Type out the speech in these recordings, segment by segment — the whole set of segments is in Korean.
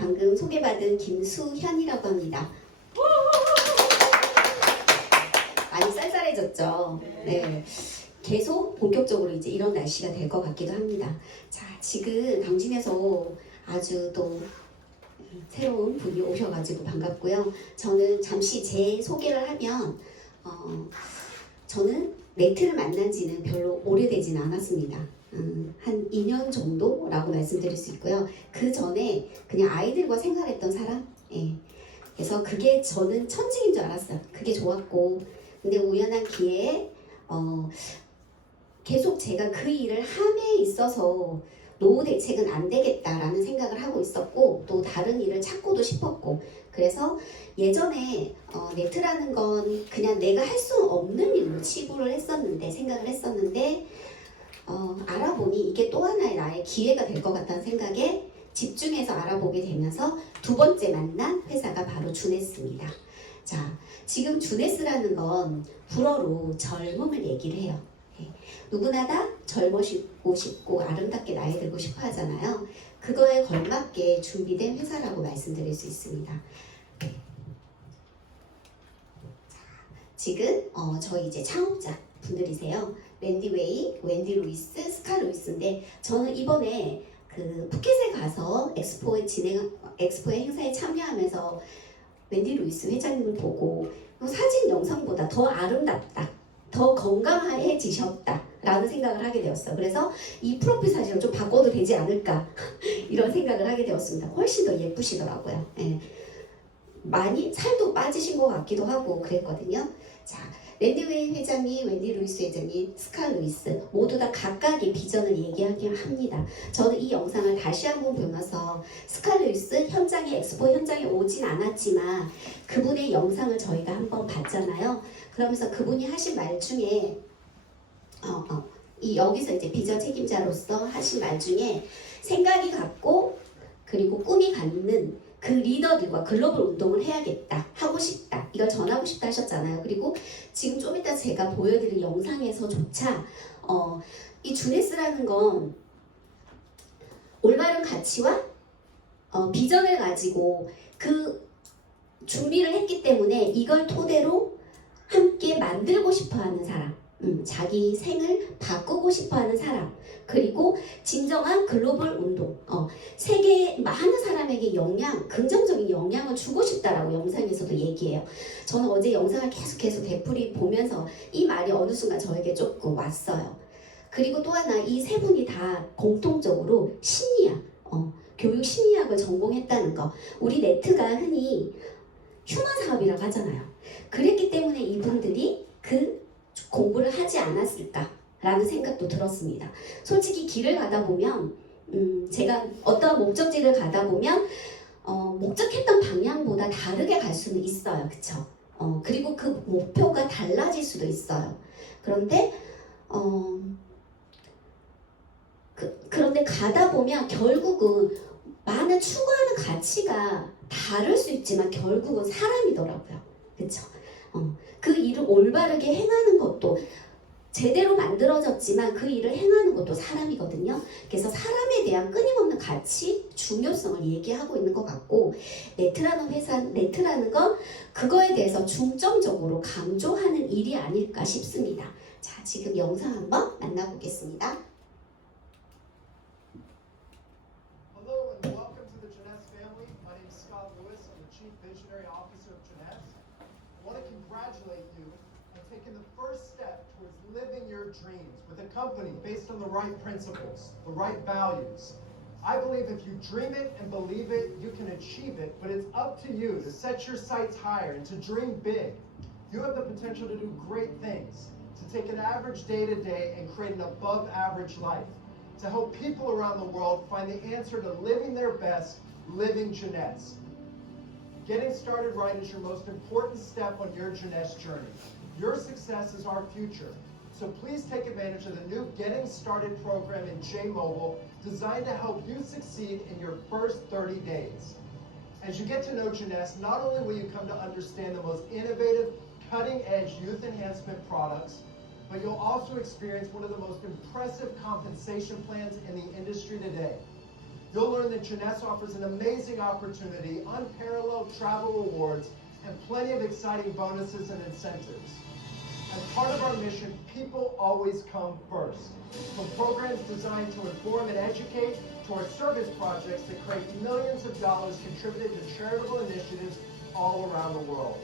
방금 소개받은 김수현이라고 합니다. 많이 쌀쌀해졌죠? 네. 계속 본격적으로 이제 이런 날씨가 될 것 같기도 합니다. 자, 지금 당진에서 아주 또 새로운 분이 오셔가지고 반갑고요. 저는 잠시 제 소개를 하면 저는 네트를 만난 지는 별로 오래되지는 않았습니다. 한 2년 정도라고 말씀드릴 수 있고요. 그 전에 그냥 아이들과 생활했던 사람? 예. 그래서 그게 저는 천직인 줄 알았어요. 그게 좋았고, 근데 우연한 기회에 계속 제가 그 일을 함에 있어서 노후 대책은 안 되겠다라는 생각을 하고 있었고, 또 다른 일을 찾고도 싶었고, 그래서 예전에 네트라는 건 그냥 내가 할 수 없는 일로 치부를 했었는데, 생각을 했었는데, 알아보니 이게 또 하나의 나의 기회가 될 것 같다는 생각에 집중해서 알아보게 되면서 두 번째 만난 회사가 바로 주네스입니다. 자, 지금 주네스라는 건 불어로 젊음을 얘기를 해요. 누구나 다 젊어지고 싶고 아름답게 나이 들고 싶어 하잖아요. 그거에 걸맞게 준비된 회사라고 말씀드릴 수 있습니다. 지금 저희 이제 창업자 분들이세요. 랜디 웨이, 웬디 루이스, 스카 루이스인데 저는 이번에 그 푸켓에 가서 엑스포의 행사에 참여하면서 웬디 루이스 회장님을 보고 사진 영상보다 더 아름답다, 더 건강해지셨다 라는 생각을 하게 되었어요. 그래서 이 프로필 사진을 좀 바꿔도 되지 않을까 이런 생각을 하게 되었습니다. 훨씬 더 예쁘시더라고요. 예. 많이 살도 빠지신 것 같기도 하고 그랬거든요. 자, 랜디 웨이 회장님, 웬디 루이스 회장님, 스카 루이스 모두 다 각각의 비전을 얘기하긴 합니다. 저는 이 영상을 다시 한번 보면서 스카 루이스 엑스포 현장에 오진 않았지만 그분의 영상을 저희가 한번 봤잖아요. 그러면서 그분이 하신 말 중에 여기서 이제 비전 책임자로서 하신 말 중에 생각이 같고 그리고 꿈이 갖는 그 리더들과 글로벌 운동을 해야겠다, 하고 싶다, 이걸 전하고 싶다 하셨잖아요. 그리고 지금 좀 이따 제가 보여드릴 영상에서조차 이 주네스라는 건 올바른 가치와 비전을 가지고 그 준비를 했기 때문에 이걸 토대로 함께 만들고 싶어하는 사람, 자기 생을 바꾸고 싶어하는 사람, 그리고 진정한 글로벌 운동, 세계 많은 사람에게 긍정적인 영향을 주고 싶다라고 영상에서도 얘기해요. 저는 어제 영상을 계속 되풀이 보면서 이 말이 어느 순간 저에게 조금 왔어요. 그리고 또 하나, 이 세 분이 다 공통적으로 심리학, 교육 심리학을 전공했다는 거. 우리 네트가 흔히 휴먼 사업이라고 하잖아요. 그랬기 때문에 이분들이 그 공부를 하지 않았을까라는 생각도 들었습니다. 솔직히 길을 가다 보면 제가 어떤 목적지를 가다 보면 목적했던 방향보다 다르게 갈 수는 있어요. 그쵸? 그리고 그 목표가 달라질 수도 있어요. 그런데 그런데 가다 보면 결국은 많은 추구하는 가치가 다를 수 있지만 결국은 사람이더라고요. 그쵸? 그 일을 올바르게 행하는 것도 제대로 만들어졌지만 그 일을 행하는 것도 사람이거든요. 그래서 사람에 대한 끊임없는 가치, 중요성을 얘기하고 있는 것 같고, 네트라는 건 그거에 대해서 중점적으로 강조하는 일이 아닐까 싶습니다. 자, 지금 영상 한번 만나보겠습니다. Hello and welcome to the Jeunesse family. My name is Scott Lewis. I'm the Chief Visionary Officer of Jeunesse. I want to congratulate you on taking the first step towards living your dreams with a company based on the right principles, the right values. I believe if you dream it and believe it, you can achieve it, but it's up to you to set your sights higher and to dream big. You have the potential to do great things, to take an average day-to-day and create an above-average life, to help people around the world find the answer to living their best, living Jeunesse. Getting started right is your most important step on your Jeunesse journey. Your success is our future. So please take advantage of the new Getting Started program in J-Mobile designed to help you succeed in your first 30 days. As you get to know Jeunesse, not only will you come to understand the most innovative, cutting-edge youth enhancement products, but you'll also experience one of the most impressive compensation plans in the industry today. You'll learn that Jeunesse offers an amazing opportunity, unparalleled travel rewards, and plenty of exciting bonuses and incentives. As part of our mission, people always come first. From programs designed to inform and educate to our service projects that create millions of dollars contributed to charitable initiatives all around the world.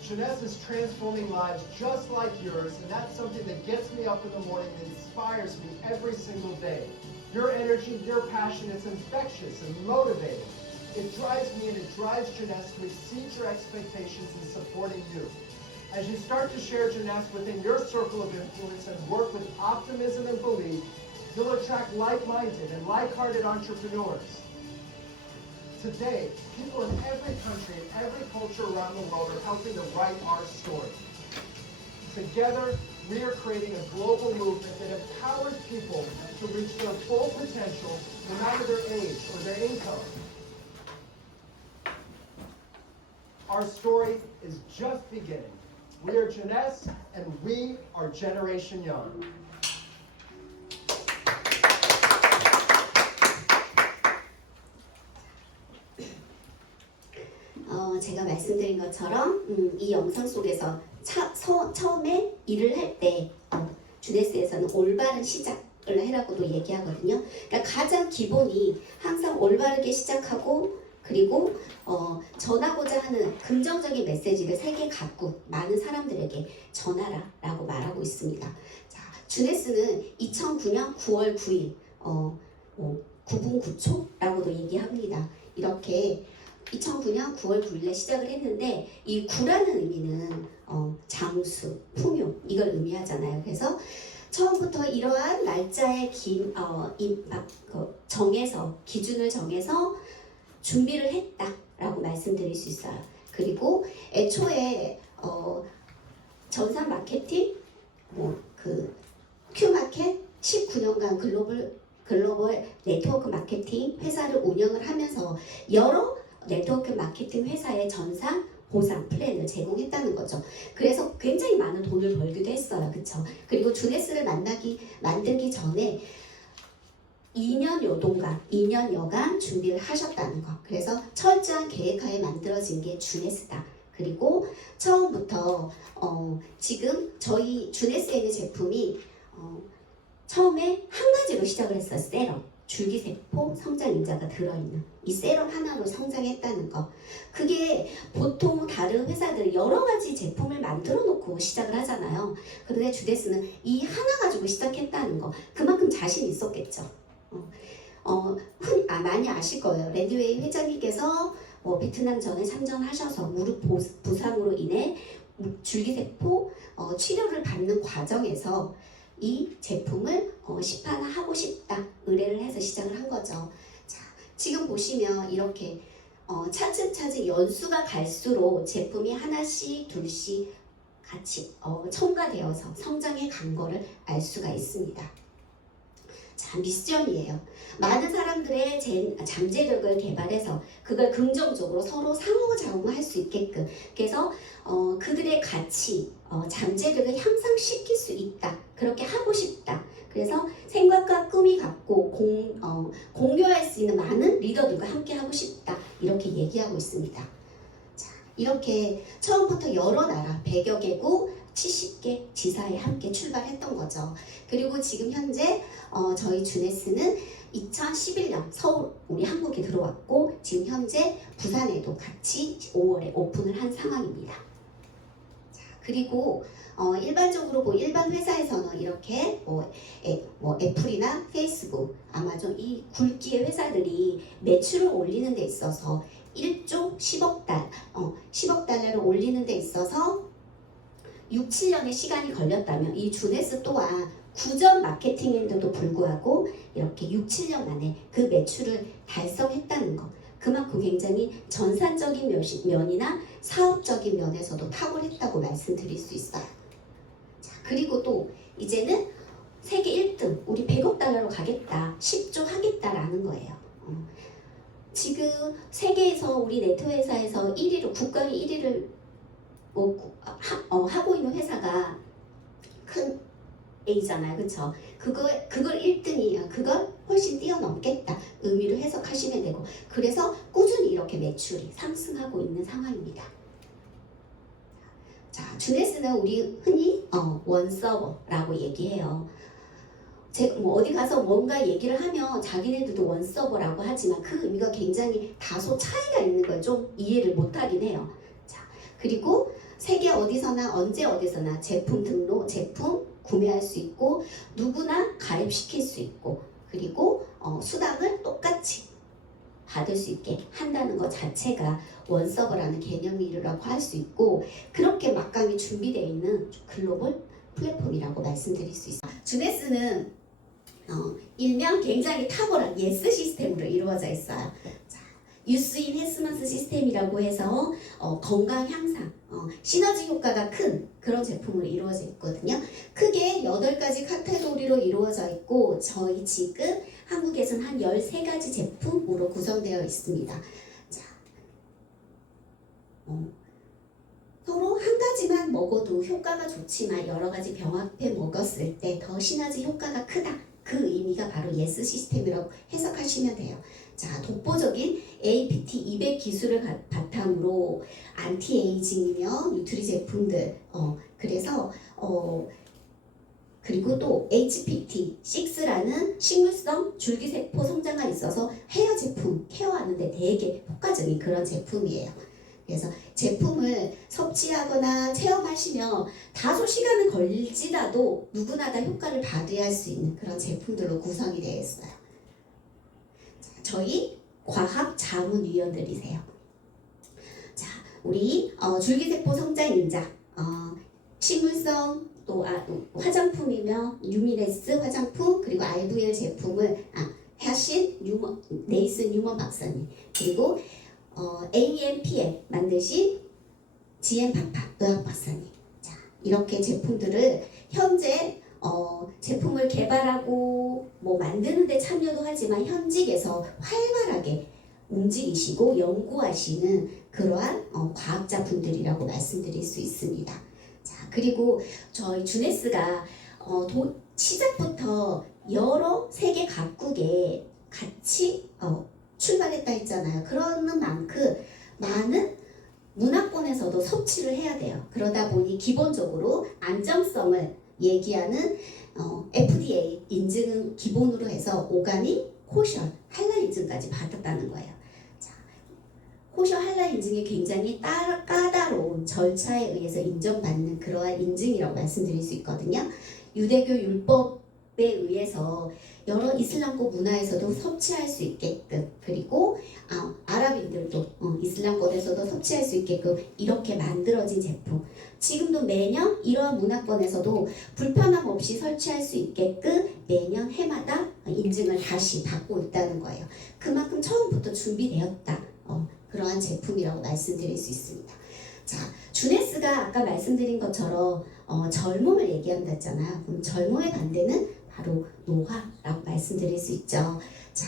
Jeunesse is transforming lives just like yours, and that's something that gets me up in the morning and inspires me every single day. Your energy, your passion is infectious and motivating. It drives me and it drives Jeunesse to exceed your expectations in supporting you. As you start to share Jeunesse within your circle of influence and work with optimism and belief, you'll attract like-minded and like-hearted entrepreneurs. Today, people in every country and every culture around the world are helping to write our story. Together, we are creating a global movement that empowers people to reach their full potential no matter their age or their income. Our story is just beginning. We are Jeunesse, and we are Generation Young. 제가 말씀드린 것처럼 이 영상 속에서 처음에 일을 할 때 주네스에서는 올바른 시작을 해라고도 얘기하거든요. 그러니까 가장 기본이 항상 올바르게 시작하고 그리고 전하고자 하는 긍정적인 메시지를 세계 각국 많은 사람들에게 전하라 라고 말하고 있습니다. 자, 주네스는 2009년 9월 9일 9분 9초라고도 얘기합니다. 이렇게 2009년 9월 9일에 시작을 했는데 이 9라는 의미는 장수, 풍요 이걸 의미하잖아요. 그래서 처음부터 이러한 날짜의 정해서 기준을 정해서 준비를 했다라고 말씀드릴 수 있어요. 그리고 애초에 전산 마케팅, 큐마켓 19년간 글로벌 네트워크 마케팅 회사를 운영을 하면서 여러 네트워크 마케팅 회사의 전산 보상 플랜을 제공했다는 거죠. 그래서 굉장히 많은 돈을 벌기도 했어요. 그쵸? 그리고 주네스를 만들기 전에 2년여간 준비를 하셨다는 거. 그래서 철저한 계획하에 만들어진 게 주네스다. 그리고 처음부터 지금 저희 주네스에 있는 제품이 처음에 한 가지로 시작을 했어요. 세럼. 줄기세포 성장인자가 들어있는 이 세럼 하나로 성장했다는 거. 그게 보통 다른 회사들은 여러 가지 제품을 만들어 놓고 시작을 하잖아요. 그런데 주네스는 이 하나 가지고 시작했다는 거. 그만큼 자신 있었겠죠. 많이 아실 거예요. 랜드웨이 회장님께서 베트남전에 참전하셔서 무릎 부상으로 인해 줄기세포 치료를 받는 과정에서 이 제품을 시판하고 싶다 의뢰를 해서 시작을 한 거죠. 자, 지금 보시면 이렇게 차츰차츰 연수가 갈수록 제품이 하나씩 둘씩 같이 첨가되어서 성장해 간 거를 알 수가 있습니다. 자, 미션이에요. 많은 사람들의 잠재력을 개발해서 그걸 긍정적으로 서로 상호작용할 수 있게끔, 그래서 그들의 가치, 잠재력을 향상시킬 수 있다. 그렇게 하고 싶다. 그래서 생각과 꿈이 같고 공유할 수 있는 많은 리더들과 함께 하고 싶다. 이렇게 얘기하고 있습니다. 자, 이렇게 처음부터 여러 나라 100여 개국 70개 지사에 함께 출발했던 거죠. 그리고 지금 현재 저희 주네스는 2011년 서울 우리 한국에 들어왔고 지금 현재 부산에도 같이 5월에 오픈을 한 상황입니다. 자, 그리고 일반적으로 일반 회사에서는 이렇게 애플이나 페이스북, 아마존 이 굵기의 회사들이 매출을 올리는 데 있어서 1조 10억 달러를 올리는 데 있어서 6, 7년의 시간이 걸렸다면 이 주네스 또한 구전 마케팅인데도 불구하고 이렇게 6, 7년 만에 그 매출을 달성했다는 것. 그만큼 굉장히 전산적인 면이나 사업적인 면에서도 탁월했다고 말씀드릴 수 있어요. 자, 그리고 또 이제는 세계 1등, 우리 100억 달러로 가겠다, 10조 하겠다라는 거예요. 지금 세계에서 우리 네트 회사에서 1위로, 국가의 1위를 하고 있는 회사가 큰 A잖아요. 그쵸? 그걸 1등이에요. 그걸 훨씬 뛰어넘겠다. 의미로 해석하시면 되고. 그래서 꾸준히 이렇게 매출이 상승하고 있는 상황입니다. 자, 주네스는 우리 흔히 원서버라고 얘기해요. 뭐 어디 가서 뭔가 얘기를 하면 자기네들도 원서버라고 하지만 그 의미가 굉장히 다소 차이가 있는 걸 좀 이해를 못하긴 해요. 자, 그리고 세계 어디서나 언제 어디서나 제품 등록, 제품 구매할 수 있고 누구나 가입시킬 수 있고 그리고 수당을 똑같이 받을 수 있게 한다는 것 자체가 원서버라는 개념이라고 할 수 있고 그렇게 막강히 준비되어 있는 글로벌 플랫폼이라고 말씀드릴 수 있어요. 주네스는 일명 굉장히 탁월한 예스 시스템으로 이루어져 있어요. 자, 유스 인해스먼스 시스템이라고 해서 건강 향상, 시너지 효과가 큰 그런 제품으로 이루어져 있거든요. 크게 8가지 카테고리로 이루어져 있고 저희 지금 한국에서는 한 13가지 제품으로 구성되어 있습니다. 자, 서로 한 가지만 먹어도 효과가 좋지만 여러 가지 병합해 먹었을 때 더 시너지 효과가 크다. 그 의미가 바로 예스 시스템이라고 해석하시면 돼요. 자, 독보적인 APT 200 기술을 바탕으로 안티에이징이며 뉴트리 제품들, 그래서 그리고 또 HPT 6라는 식물성 줄기세포 성장에 있어서 헤어 제품 케어하는데 되게 효과적인 그런 제품이에요. 그래서 제품을 섭취하거나 체험하시면 다소 시간은 걸리지라도 누구나 다 효과를 발휘할 할 수 있는 그런 제품들로 구성이 되어 있어요. 자, 저희 과학자문위원들이세요. 자, 우리 줄기세포 성장 인자, 식물성 또 화장품이며 뉴미네스 화장품 그리고 IVL 제품을 하신 네이슨 뉴먼 박사님 그리고 AMPM 만드신 GM 파파 의학 박사님. 자, 이렇게 제품들을 현재 제품을 개발하고 뭐 만드는데 참여도 하지만 현직에서 활발하게 움직이시고 연구하시는 그러한 과학자 분들이라고 말씀드릴 수 있습니다. 자, 그리고 저희 주네스가 시작부터 여러 세계 각국에 같이 출발했다 했잖아요. 그러는 만큼 많은 문화권에서도 섭취를 해야 돼요. 그러다 보니 기본적으로 안정성을 얘기하는 FDA 인증은 기본으로 해서 오가닉, 코셔, 할랄 인증까지 받았다는 거예요. 자, 코셔 할랄 인증이 굉장히 까다로운 절차에 의해서 인정받는 그러한 인증이라고 말씀드릴 수 있거든요. 유대교 율법에 의해서 여러 이슬람권 문화에서도 섭취할 수 있게끔 그리고 아랍인들도 이슬람권에서도 섭취할 수 있게끔 이렇게 만들어진 제품 지금도 매년 이러한 문화권에서도 불편함 없이 설치할 수 있게끔 매년 해마다 인증을 다시 받고 있다는 거예요. 그만큼 처음부터 준비되었다 그러한 제품이라고 말씀드릴 수 있습니다. 자, 주네스가 아까 말씀드린 것처럼 젊음을 얘기한다 했잖아요. 그럼 젊음의 반대는 바로 노화라고 말씀드릴 수 있죠. 자,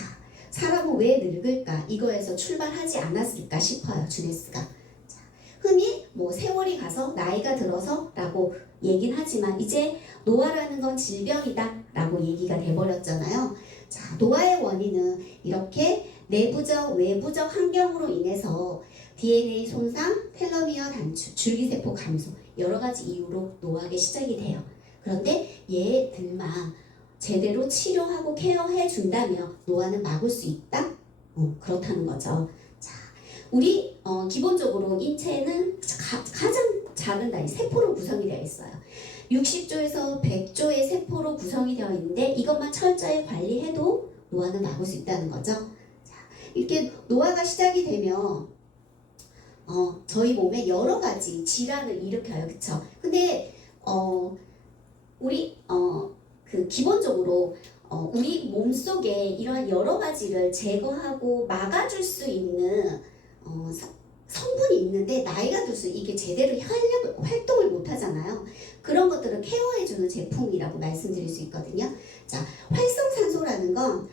사람은 왜 늙을까? 이거에서 출발하지 않았을까 싶어요. 주네스가. 자, 흔히 뭐 세월이 가서 나이가 들어서라고 얘긴 하지만 이제 노화라는 건 질병이다 라고 얘기가 돼버렸잖아요. 자, 노화의 원인은 이렇게 내부적 외부적 환경으로 인해서 DNA 손상, 텔로미어 단축, 줄기세포 감소 여러 가지 이유로 노화가 시작이 돼요. 그런데 얘들만 제대로 치료하고 케어해 준다면 노화는 막을 수 있다? 그렇다는 거죠. 자, 우리 기본적으로 인체는 가장 작은 단위 세포로 구성이 되어 있어요. 60조에서 100조의 세포로 구성이 되어 있는데 이것만 철저히 관리해도 노화는 막을 수 있다는 거죠. 자, 이렇게 노화가 시작이 되면 저희 몸에 여러 가지 질환을 일으켜요. 그쵸? 근데 우리 기본적으로 우리 몸속에 이러한 여러 가지를 제거하고 막아줄 수 있는 성분이 있는데 나이가 들수록 이게 제대로 활동을 못 하잖아요. 그런 것들을 케어해주는 제품이라고 말씀드릴 수 있거든요. 자, 활성산소라는 건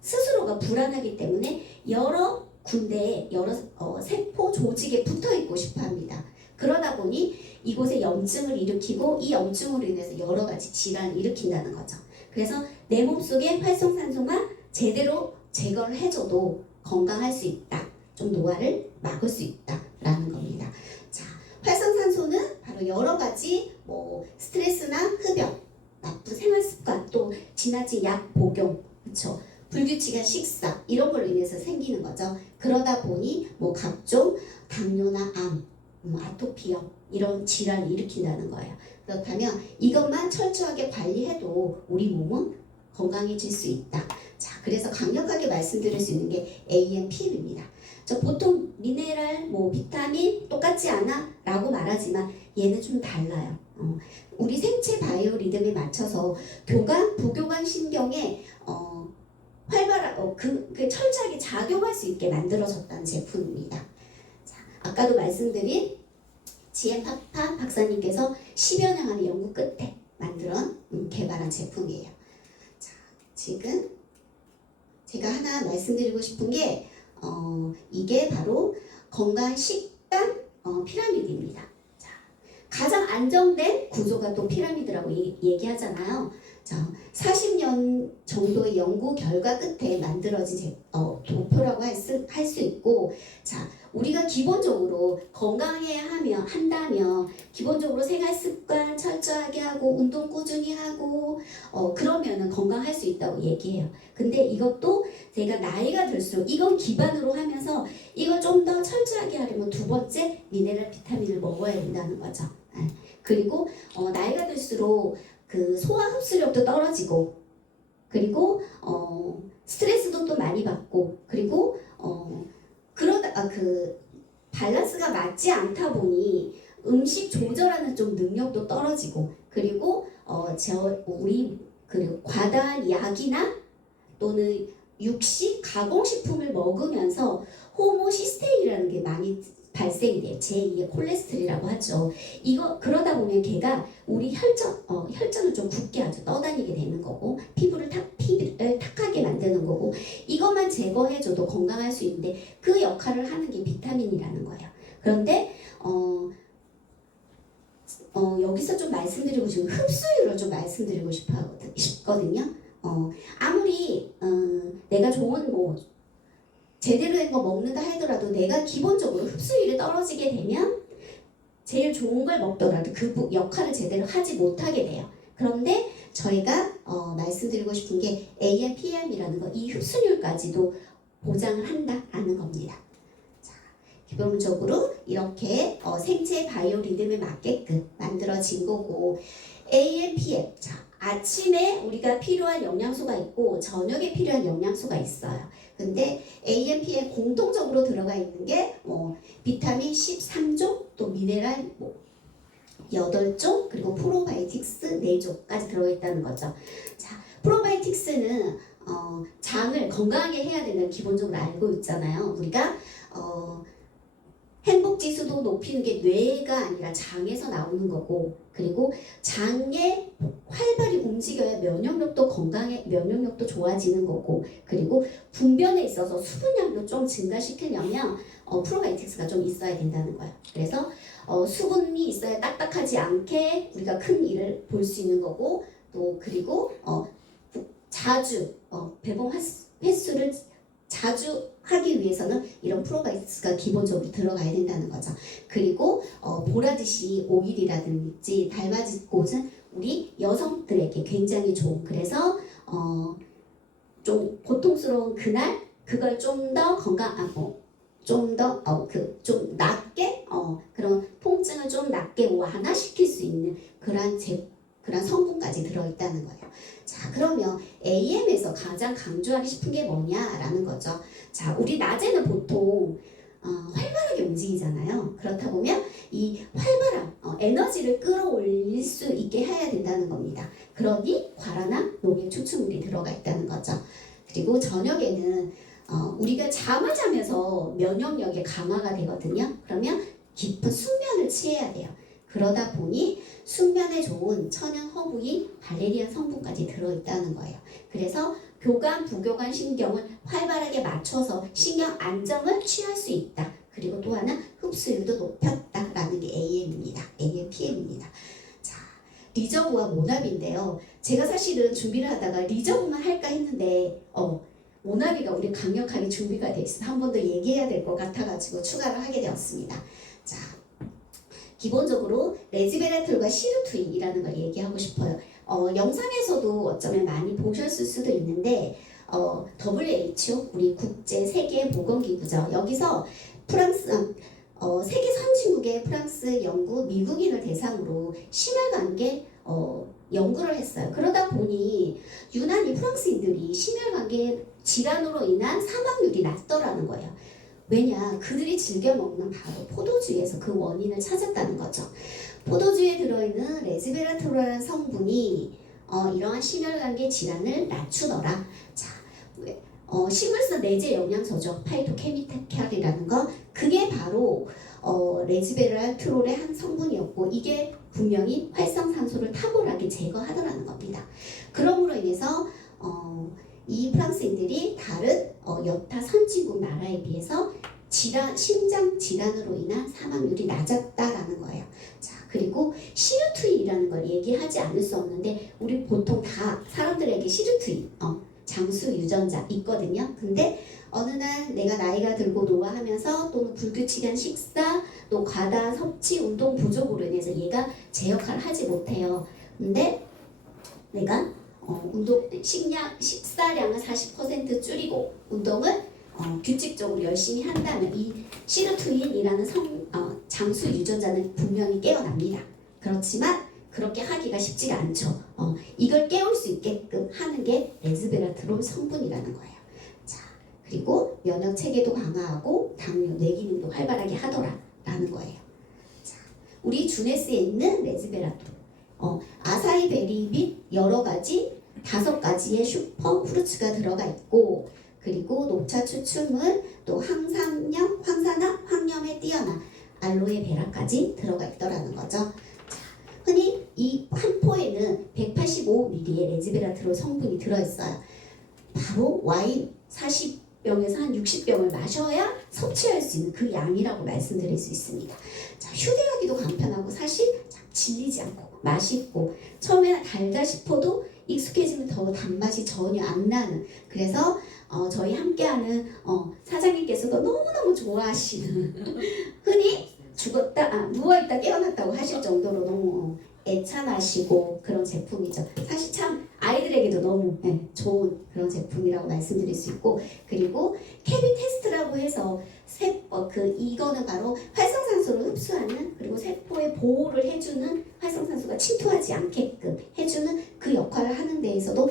스스로가 불안하기 때문에 여러 군데에 여러 세포 조직에 붙어 있고 싶어 합니다. 그러다 보니 이곳에 염증을 일으키고 이 염증으로 인해서 여러 가지 질환을 일으킨다는 거죠. 그래서 내 몸속에 활성산소가 제대로 제거를 해줘도 건강할 수 있다. 좀 노화를 막을 수 있다라는 겁니다. 자, 활성산소는 바로 여러 가지 뭐 스트레스나 흡연, 나쁜 생활 습관, 또 지나친 약 복용, 그렇죠? 불규칙한 식사 이런 걸로 인해서 생기는 거죠. 그러다 보니 뭐 각종 당뇨나 암, 아토피염 이런 질환을 일으킨다는 거예요. 그렇다면 이것만 철저하게 관리해도 우리 몸은 건강해질 수 있다. 자, 그래서 강력하게 말씀드릴 수 있는 게 AMPM입니다. 저 보통 미네랄, 뭐 비타민 똑같지 않아? 라고 말하지만 얘는 좀 달라요. 우리 생체 바이오 리듬에 맞춰서 교감, 부교감 신경에 활발한 그 철저하게 작용할 수 있게 만들어졌다는 제품입니다. 자, 아까도 말씀드린 GM 파파 박사님께서 10여 년의 연구 끝에 개발한 제품이에요. 자, 지금 제가 하나 말씀드리고 싶은 게 이게 바로 건강 식단 피라미드입니다. 자, 가장 안정된 구조가 또 피라미드라고 얘기하잖아요. 자, 40년 정도의 연구 결과 끝에 만들어진 도표라고 할 수 있고, 자, 우리가 기본적으로 건강해야 한다면 기본적으로 생활 습관 철저하게 하고 운동 꾸준히 하고 그러면은 건강할 수 있다고 얘기해요. 근데 이것도 제가 나이가 들수록 이건 기반으로 하면서 이걸 좀 더 철저하게 하려면 두 번째 미네랄 비타민을 먹어야 된다는 거죠. 그리고 나이가 들수록 그 소화 흡수력도 떨어지고 그리고 스트레스도 또 많이 받고 그리고 그러다 그 밸런스가 맞지 않다 보니 음식 조절하는 좀 능력도 떨어지고 그리고 그리고 과다한 약이나 또는 육식 가공식품을 먹으면서 호모시스테인이라는 게 많이 발생이 돼요. 제2의 콜레스테롤이라고 하죠. 그러다 보면 걔가 우리 혈전을 좀 굳게 아주 떠다니게 되는 거고 피부를 탁하게 만드는 거고 이것만 제거해줘도 건강할 수 있는데 그 역할을 하는 게 비타민이라는 거예요. 그런데 여기서 좀 말씀드리고 싶은 흡수율을 좀 말씀드리고 싶거든요. 아무리 내가 좋은 제대로 된 거 먹는다 하더라도 내가 기본적으로 흡수율이 떨어지게 되면 제일 좋은 걸 먹더라도 그 역할을 제대로 하지 못하게 돼요. 그런데 저희가 말씀드리고 싶은 게 AMPM이라는 거, 이 흡수율까지도 보장을 한다라는 겁니다. 자, 기본적으로 이렇게 생체 바이오 리듬에 맞게끔 만들어진 거고 AMPM, 자, 아침에 우리가 필요한 영양소가 있고 저녁에 필요한 영양소가 있어요. 근데 AMP에 공통적으로 들어가 있는 게 비타민 13종, 또 미네랄 8종, 그리고 프로바이오틱스 4종까지 들어가 있다는 거죠. 자, 프로바이오틱스는 장을 건강하게 해야 된다는 기본적으로 알고 있잖아요. 우리가 행복지수도 높이는 게 뇌가 아니라 장에서 나오는 거고 그리고 장에 활발히 움직여야 면역력도 좋아지는 거고 그리고 분변에 있어서 수분량도 좀 증가시키려면 프로바이오틱스가 좀 있어야 된다는 거예요. 그래서 수분이 있어야 딱딱하지 않게 우리가 큰 일을 볼 수 있는 거고 또 그리고 자주 배봉 횟수를 자주 하기 위해서는 이런 프로바이오틱스가 기본적으로 들어가야 된다는 거죠. 그리고 보라듯이 오일이라든지 달맞이꽃은 우리 여성들에게 굉장히 좋은 그래서 좀 고통스러운 그날 그걸 좀 더 건강하고 좀 낫게 그런 통증을 좀 낫게 완화시킬 수 있는 그런 성분까지 들어있다는 거예요. 자, 그러면 AM에서 가장 강조하고 싶은 게 뭐냐라는 거죠. 자, 우리 낮에는 보통 활발하게 움직이잖아요. 그렇다 보면 이 활발한 에너지를 끌어올릴 수 있게 해야 된다는 겁니다. 그러니 과라나 녹용 추출물이 들어가 있다는 거죠. 그리고 저녁에는 우리가 잠을 자면서 면역력이 강화가 되거든요. 그러면 깊은 숙면을 취해야 돼요. 그러다 보니 숙면에 좋은 천연 허브인 발레리안 성분까지 들어있다는 거예요. 그래서 교감, 부교감 신경을 활발하게 맞춰서 신경 안정을 취할 수 있다. 그리고 또 하나 흡수율도 높였다라는 게 얘기하다가 리저브만 할까 했는데 모나비가 우리 강력하게 준비가 돼 있어. 한 번 더 얘기해야 될 것 같아가지고 추가를 하게 되었습니다. 자, 기본적으로 레즈베라툴과 시르투이라는 걸 얘기하고 싶어요. 영상에서도 어쩌면 많이 보셨을 수도 있는데 WHO 우리 국제 세계 보건기구죠. 여기서 프랑스 세계 선진국의 프랑스, 영국, 미국인을 대상으로 심혈관계 연구를 했어요. 그러다 보니 유난히 프랑스인들이 심혈관계 질환으로 인한 사망률이 낮더라는 거예요. 왜냐? 그들이 즐겨 먹는 바로 포도주에서 그 원인을 찾았다는 거죠. 포도주에 들어있는 레즈베라톨이라는 성분이 이러한 심혈관계 질환을 낮추더라. 자, 식물성 내재 영양소죠. 파이토케미칼이라는 거. 그게 바로 레즈베라트롤의 한 성분이었고 이게 분명히 활성산소를 탁월하게 제거하더라는 겁니다. 그러므로 인해서 이 프랑스인들이 다른 여타 선진국 나라에 비해서 심장 질환으로 인한 사망률이 낮았다라는 거예요. 자, 그리고 시르투이라는 걸 얘기하지 않을 수 없는데 우리 보통 다 사람들에게 시르투이 장수 유전자 있거든요. 근데 어느 날 내가 나이가 들고 노화하면서 또는 불규칙한 식사, 또 과다 섭취, 운동 부족으로 인해서 얘가 제 역할을 하지 못해요. 근데 내가 식사량을 40% 줄이고 운동을 규칙적으로 열심히 한다면 이 시르투인이라는 장수 유전자는 분명히 깨어납니다. 그렇지만 그렇게 하기가 쉽지가 않죠. 이걸 깨울 수 있게끔 하는 게 레즈베라트롤 성분이라는 거예요. 자, 그리고 면역 체계도 강화하고 당뇨, 뇌기능도 활발하게 하더라라는 거예요. 자, 우리 주네스에 있는 레즈베라트롤, 아사이 베리 및 여러 가지 5가지의 슈퍼 프루츠가 들어가 있고 그리고 녹차 추출물, 또 항산염, 황산화, 황염에 뛰어난 알로에 베라까지 들어가 있더라는 거죠. 흔히 이 한 포에는 185ml의 레즈베라트롤 성분이 들어있어요. 바로 와인 40병에서 한 60병을 마셔야 섭취할 수 있는 그 양이라고 말씀드릴 수 있습니다. 자, 휴대하기도 간편하고 사실 질리지 않고 맛있고 처음에는 달다 싶어도 익숙해지면 더 단맛이 전혀 안 나는, 그래서 저희 함께하는 사장님께서도 너무너무 좋아하시는 흔히 누워있다 깨어났다고 하실 정도로 너무 애찬하시고 그런 제품이죠. 사실 참 아이들에게도 너무 좋은 그런 제품이라고 말씀드릴 수 있고, 그리고 캐비 테스트라고 해서 이거는 바로 활성산소를 흡수하는, 그리고 세포의 보호를 해주는, 활성산소가 침투하지 않게끔 해주는 그 역할을 하는 데에서도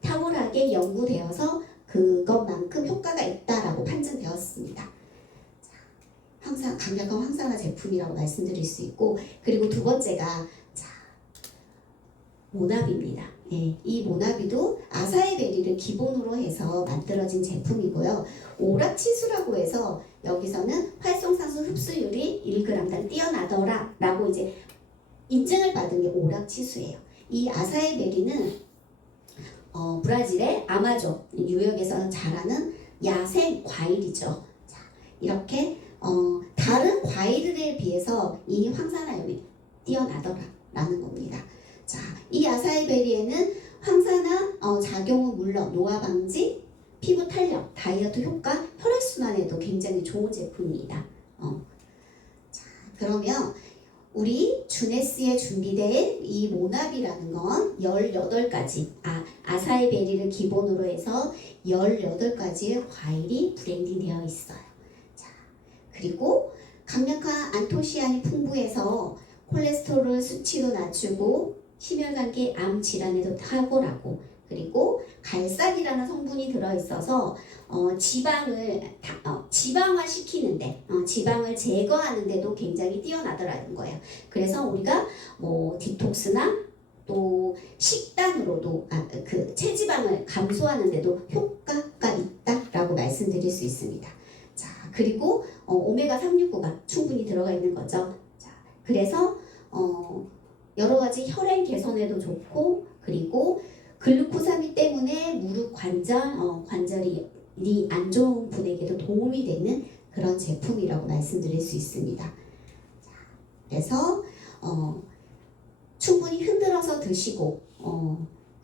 탁월하게 연구되어서 그것만큼 효과가 있다라고 판정되었습니다. 강력한 황산화 제품이라고 말씀드릴 수 있고, 그리고 두 번째가 모나비입니다. 이 모나비도 아사히 베리를 기본으로 해서 만들어진 제품이고요. 오락치수라고 해서 여기서는 활성산소 흡수율이 1g당 뛰어나더라 라고 이제 인증을 받은 게 오락치수예요. 이 아사히 베리는 브라질의 아마존 유역에서 자라는 야생 과일이죠. 자, 이렇게 다른 과일들에 비해서 이 황산화염이 뛰어나더라라는 겁니다. 자, 이 아사히 베리에는 황산화 작용은 물론 노화 방지, 피부 탄력, 다이어트 효과, 혈액순환에도 굉장히 좋은 제품입니다. 자, 그러면 우리 주네스에 준비된 이 모나비라는 건 18가지 아사히 베리를 기본으로 해서 18가지의 과일이 브랜딩 되어 있어요. 자, 그리고 강력한 안토시아닌이 풍부해서 콜레스테롤 수치도 낮추고 심혈관계 암 질환에도 탁월하고, 그리고 갈산이라는 성분이 들어있어서 지방을 지방화시키는데 지방을 제거하는데도 굉장히 뛰어나더라는 거예요. 그래서 우리가 디톡스나 또 식단으로도 그 체지방을 감소하는데도 효과가 있다라고 말씀드릴 수 있습니다. 자, 그리고 오메가 369가 충분히 들어가 있는 거죠. 자, 그래서 여러 가지 혈행 개선에도 좋고, 그리고 글루코사민 때문에 무릎 관절이 안 좋은 분에게도 도움이 되는 그런 제품이라고 말씀드릴 수 있습니다. 자, 그래서 충분히 흔들어서 드시고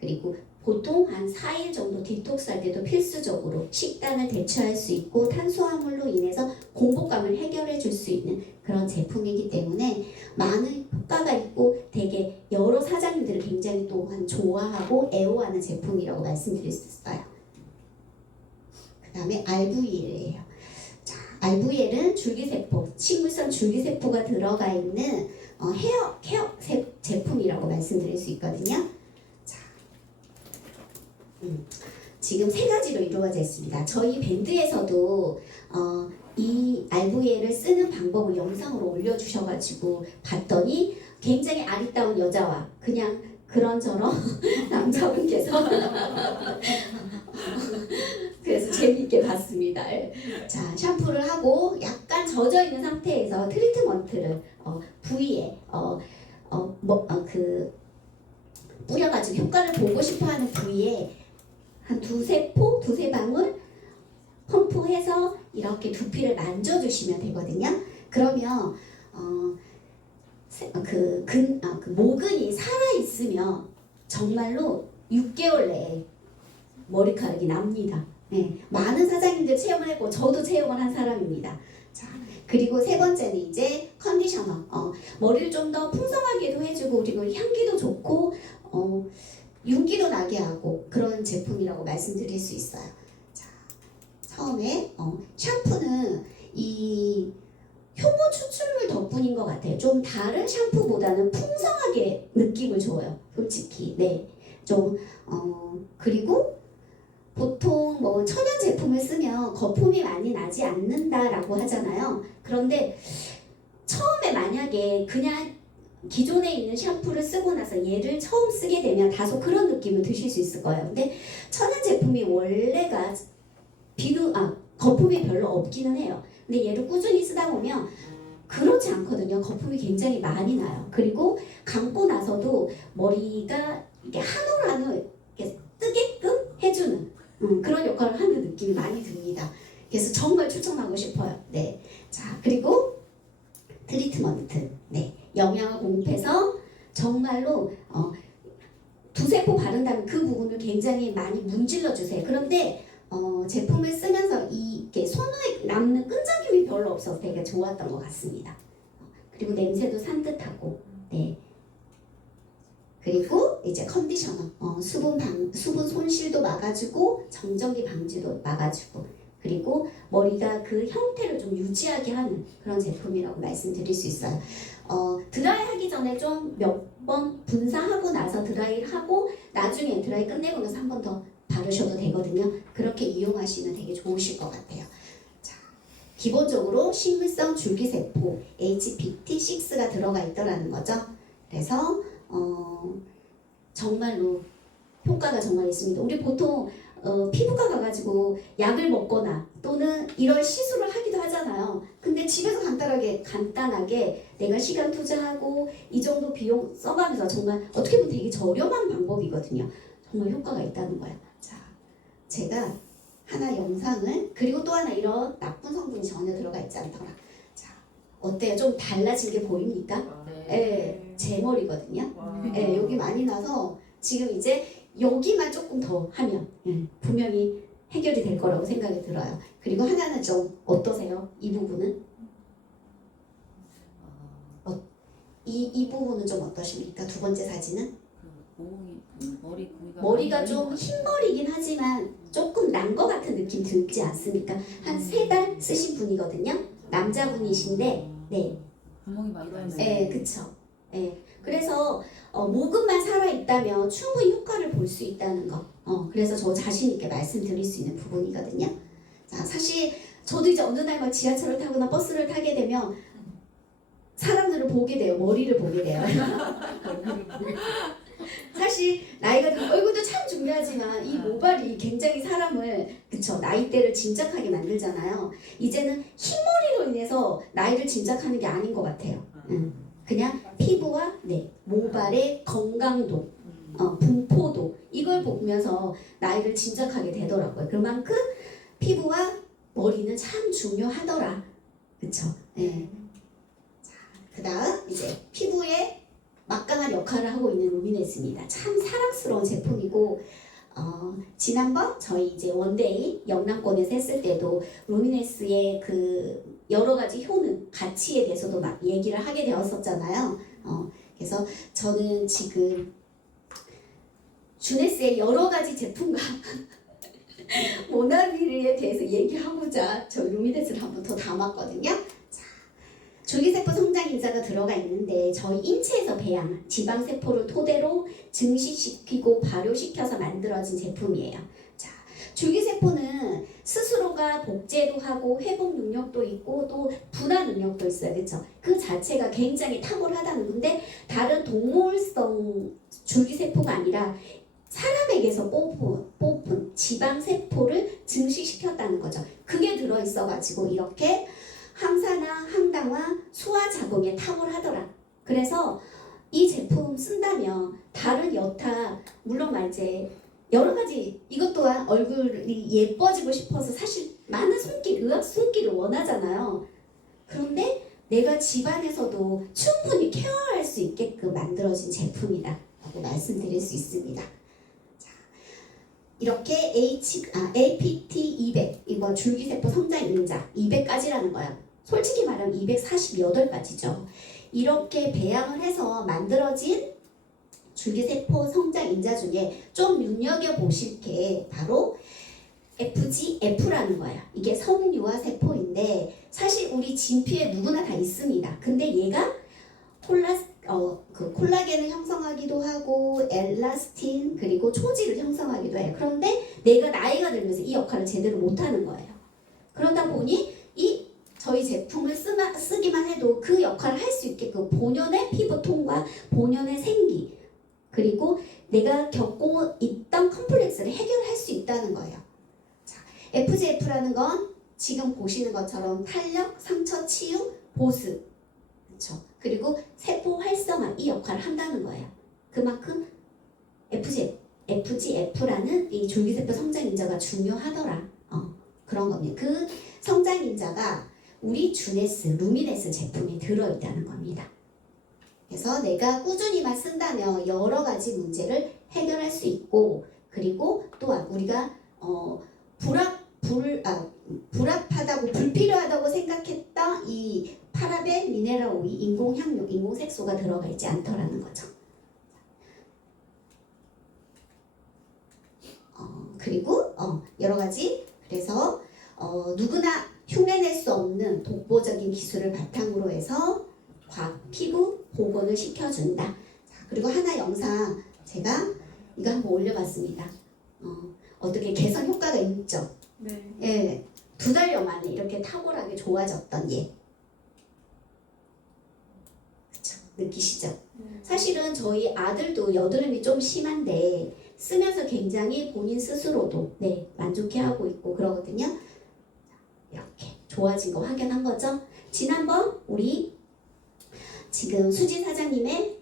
그리고 보통 한 4일 정도 디톡스 할 때도 필수적으로 식단을 대처할 수 있고 탄수화물로 인해서 공복감을 해결해 줄 수 있는 그런 제품이기 때문에 많은 효과가 있고 되게 여러 사장님들을 굉장히 또한 좋아하고 애호하는 제품이라고 말씀드릴 수 있어요. 그 다음에 RVL이에요. 자, RVL은 줄기세포, 식물성 줄기세포가 들어가 있는 케어 제품이라고 말씀드릴 수 있거든요. 자, 지금 3가지로 이루어져 있습니다. 저희 밴드에서도 이 RVL을 쓰는 방법을 영상으로 올려주셔가지고 봤더니 굉장히 아리따운 여자와 그냥 그런저런 남자분께서 그래서 재미있게 봤습니다. 자, 샴푸를 하고 약간 젖어 있는 상태에서 트리트먼트를 부위에 뿌려가지고 효과를 보고 싶어하는 부위에 한 두세 방울 펌프해서 이렇게 두피를 만져주시면 되거든요. 그러면 그 모근이 살아 있으면 정말로 6개월 내에 머리카락이 납니다. 네, 많은 사장님들 체험을 했고 저도 체험을 한 사람입니다. 자, 그리고 3번째는 이제 컨디셔너. 머리를 좀 더 풍성하게도 해주고 그리고 향기도 좋고 윤기도 나게 하고 그런 제품이라고 말씀드릴 수 있어요. 자, 처음에 샴푸는 이 효모 추출물 덕분인 것 같아요. 좀 다른 샴푸보다는 풍성하게 느낌을 줘요. 솔직히. 네. 좀 그리고 보통 뭐 천연 제품을 쓰면 거품이 많이 나지 않는다라고 하잖아요. 그런데 처음에 만약에 그냥 기존에 있는 샴푸를 쓰고 나서 얘를 처음 쓰게 되면 다소 그런 느낌을 드실 수 있을 거예요. 근데 천연 제품이 원래가 거품이 별로 없기는 해요. 근데 얘를 꾸준히 쓰다 보면 그렇지 않거든요. 거품이 굉장히 많이 나요. 그리고 감고 나서도 머리가 이렇게 한올 이렇게 뜨게끔 해주는 그런 역할을 하는 느낌이 많이 듭니다. 그래서 정말 추천하고 싶어요. 네. 자, 그리고 트리트먼트. 네. 영양을 공급해서 정말로 두세 포 바른 다음에 그 부분을 굉장히 많이 문질러 주세요. 그런데 제품을 쓰면서 이게 손에 남는 끈적임이 별로 없어서 되게 좋았던 것 같습니다. 그리고 냄새도 산뜻하고, 네. 그리고 이제 컨디셔너, 수분 손실도 막아주고 정전기 방지도 막아주고, 그리고 머리가 그 형태를 좀 유지하게 하는 그런 제품이라고 말씀드릴 수 있어요. 드라이 하기 전에 좀 몇 번 분사하고 나서 드라이를 하고 나중에 드라이 끝내고 나서 한 번 더 바르셔도 되거든요. 그렇게 이용하시면 되게 좋으실 것 같아요. 자, 기본적으로 식물성 줄기세포 HPT6가 들어가 있더라는 거죠. 그래서 정말로 효과가 정말 있습니다. 우리 보통 피부과 가가지고 약을 먹거나 또는 이런 시술을 하기도 하잖아요. 근데 집에서 간단하게 내가 시간 투자하고 이 정도 비용 써가면서 정말 어떻게 보면 되게 저렴한 방법이거든요. 정말 효과가 있다는 거예요. 자, 제가 하나 영상을 그리고 또 하나 이런 나쁜 성분이 전혀 들어가 있지 않더라. 자, 어때요? 좀 달라진 게 보입니까? 네, 제 머리거든요. 네, 여기 많이 나서 지금 이제 여기만 조금 더 하면 분명히 해결이 될 거라고 생각이 들어요. 그리고 하나는 좀 어떠세요? 이 부분은? 이 부분은 좀 어떠십니까? 두 번째 사진은? 머리가 좀 흰머리긴 하지만 조금 난 거 같은 느낌 들지 않습니까? 한 3달 쓰신 분이거든요. 남자분이신데, 네. 구멍이 많이 나요. 네, 그쵸. 네. 그래서 모근만 살아있다면 충분히 효과를 볼 수 있다는 거. 그래서 저 자신 있게 말씀드릴 수 있는 부분이거든요. 자, 사실 저도 이제 어느 날 막 지하철을 타거나 버스를 타게 되면 사람들을 보게 돼요. 머리를 보게 돼요. 사실 나이가 들면 얼굴도 참 중요하지만 이 모발이 굉장히 사람을 그쵸 나이대를 짐작하게 만들잖아요. 이제는 흰머리로 인해서 나이를 짐작하는 게 아닌 것 같아요. 그냥 피부와 모발의 건강도, 분포도 이걸 보면서 나이를 짐작하게 되더라고요. 그만큼 피부와 머리는 참 중요하더라. 그쵸? 네. 자, 그다음 이제 피부에 막강한 역할을 하고 있는 루미네스입니다. 참 사랑스러운 제품이고 지난번 저희 이제 원데이 영남권에서 했을 때도 루미네스의 그 여러 가지 효능, 가치에 대해서도 막 얘기를 하게 되었었잖아요. 그래서 저는 지금 주네스의 여러 가지 제품과 모나미르에 대해서 얘기하고자 저 루미네스를 한 번 더 담았거든요. 자, 줄기세포 성장 인자가 들어가 있는데 저희 인체에서 배양한 지방세포를 토대로 증식시키고 발효시켜서 만들어진 제품이에요. 자, 줄기세포는 스스로가 복제도 하고 회복 능력도 있고 또 분화 능력도 있어요. 그렇죠? 그 자체가 굉장히 탁월하다는 건데 다른 동물성 줄기세포가 아니라 사람에게서 뽑은 지방세포를 증식시켰다는 거죠. 그게 들어있어가지고 이렇게 항산화, 항당화, 소화 작용에 탁월하더라. 그래서 이 제품 쓴다면 다른 여타 물론 이제 여러 가지 이것 또한 얼굴이 예뻐지고 싶어서 사실 많은 손길, 의학 손길을 원하잖아요. 그런데 내가 집안에서도 충분히 케어할 수 있게끔 만들어진 제품이다 라고 말씀드릴 수 있습니다. 자, 이렇게 APT200 이거 줄기세포 성장 인자 200가지라는 거야. 솔직히 말하면 248가지죠. 이렇게 배양을 해서 만들어진 줄기세포 성장 인자 중에 좀 눈여겨보실 게 바로 FGF라는 거야. 이게 섬유화 세포인데 사실 우리 진피에 누구나 다 있습니다. 근데 얘가 콜라겐을 형성하기도 하고 엘라스틴 그리고 초지를 형성하기도 해요. 그런데 내가 나이가 들면서 이 역할을 제대로 못하는 거예요. 그러다 보니 이 저희 제품을 쓰기만 해도 그 역할을 할 수 있게끔 본연의 피부톤과 본연의 생기 그리고 내가 겪고 있던 컴플렉스를 해결할 수 있다는 거예요. 자, FGF라는 건 지금 보시는 것처럼 탄력, 상처 치유, 보습 그렇죠? 그리고 세포 활성화 이 역할을 한다는 거예요. 그만큼 FGF라는 이 줄기세포 성장 인자가 중요하더라. 그런 겁니다. 그 성장 인자가 우리 주네스, 루미네스 제품에 들어있다는 겁니다. 그래서 내가 꾸준히만 쓴다면 여러 가지 문제를 해결할 수 있고 그리고 또한 우리가 불합하다고 불필요하다고 생각했던 이 파라벤, 미네랄 오일, 인공향료, 인공색소가 들어가 있지 않더라는 거죠. 그리고 여러 가지 그래서 누구나 흉내낼 수 없는 독보적인 기술을 바탕으로 해서 피부 복원을 시켜준다. 자, 그리고 하나 영상 제가 이거 한번 올려봤습니다. 어떻게 개선 효과가 있죠? 네. 예, 2달여 만에 이렇게 탁월하게 좋아졌던 예. 그쵸? 느끼시죠? 네. 사실은 저희 아들도 여드름이 좀 심한데 쓰면서 굉장히 본인 스스로도 네, 만족해하고 있고 그러거든요. 이렇게 좋아진 거 확인한 거죠. 지난번 우리 지금 수지 사장님의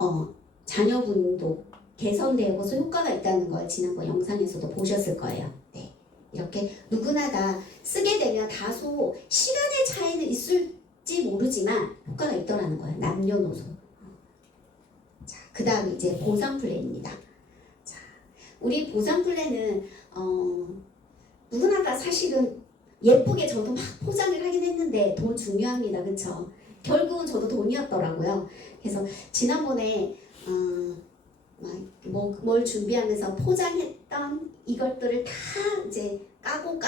자녀분도 개선되어서 효과가 있다는 걸 지난번 영상에서도 보셨을 거예요. 네, 이렇게 누구나 다 쓰게 되면 다소 시간의 차이는 있을지 모르지만 효과가 있더라는 거예요. 남녀노소. 자, 그 다음 이제 보상 플랜입니다. 자, 우리 보상 플랜은 누구나 다 사실은 예쁘게 저도 막 포장을 하긴 했는데 돈 중요합니다. 그쵸? 결국은 저도 돈이었더라고요. 그래서 지난번에 뭘 준비하면서 포장했던 이것들을 다 이제 까고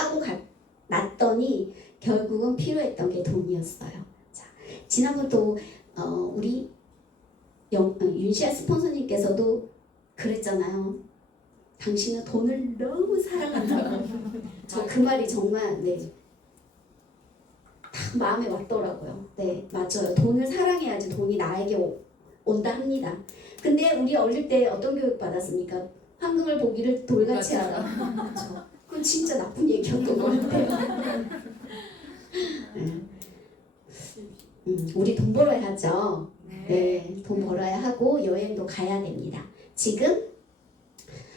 놨더니 결국은 필요했던 게 돈이었어요. 자, 지난번 또 우리 윤시아 스폰서님께서도 그랬잖아요. 당신은 돈을 너무 사랑한다고. 저 그 말이 정말 네, 딱 마음에 왔더라고요. 네, 맞아요. 돈을 사랑해야지 돈이 나에게 온다 합니다. 근데 우리 어릴 때 어떤 교육 받았습니까? 황금을 보기를 돌같이 하라. 그렇죠. 그건 진짜 나쁜 얘기였던 것 같아요. 네. 우리 돈 벌어야 하죠. 네, 돈 벌어야 하고 여행도 가야 됩니다. 지금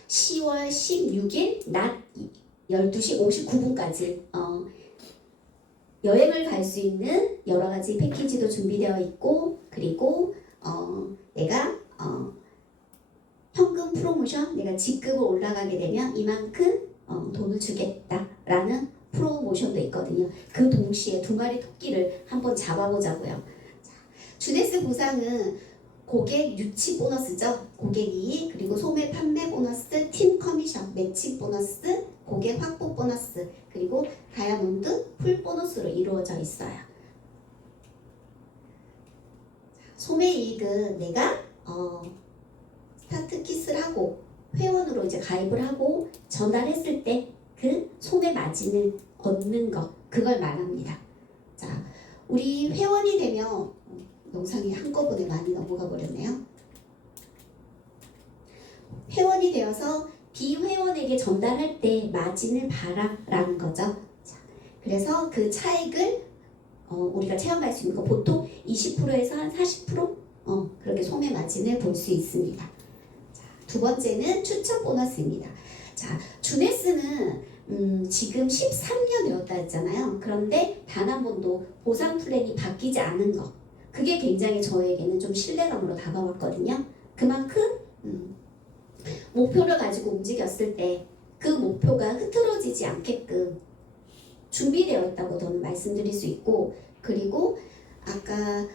10월 16일 낮 12시 59분까지 여행을 갈 수 있는 여러 가지 패키지도 준비되어 있고 그리고 내가 프로모션, 내가 직급을 올라가게 되면 이만큼 돈을 주겠다라는 프로모션도 있거든요. 그 동시에 두 마리 토끼를 한번 잡아보자고요. 자, 주네스 보상은 고객 유치 보너스죠. 고객 이익, 그리고 소매 판매 보너스, 팀 커미션, 매칭 보너스, 고객 확보 보너스, 그리고 다이아몬드 풀 보너스로 이루어져 있어요. 소매 이익은 내가 스타트 킷을 하고 회원으로 이제 가입을 하고 전달했을 때 그 소매 마진을 얻는 것, 그걸 말합니다. 자, 우리 회원이 되면 영상이 한꺼번에 많이 넘어가 버렸네요. 회원이 되어서 비회원에게 전달할 때 마진을 봐라라는 거죠. 자, 그래서 그 차익을 우리가 체험할 수 있는 거 보통 20%에서 한 40% 그렇게 소매 마진을 볼 수 있습니다. 자, 두 번째는 추천 보너스입니다. 자, 주네스는 지금 13년 되었다 했잖아요. 그런데 단 한 번도 보상 플랜이 바뀌지 않은 것, 그게 굉장히 저에게는 좀 신뢰감으로 다가왔거든요. 그만큼 목표를 가지고 움직였을 때 그 목표가 흐트러지지 않게끔 준비되어 있다고 저는 말씀드릴 수 있고, 그리고 아까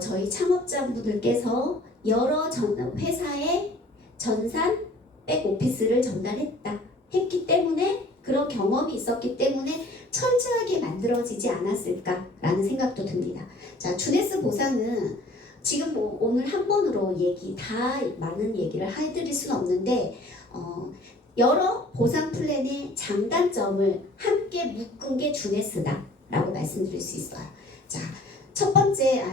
저희 창업자분들께서 여러 회사에 전산 백오피스를 전달했다 했기 때문에, 그런 경험이 있었기 때문에 철저하게 만들어지지 않았을까라는 생각도 듭니다. 자, 주네스 보상은 지금 뭐 오늘 한 번으로 많은 얘기를 해드릴 수는 없는데 여러 보상 플랜의 장단점을 함께 묶은 게 주네스다라고 말씀드릴 수 있어요. 자, 첫 번째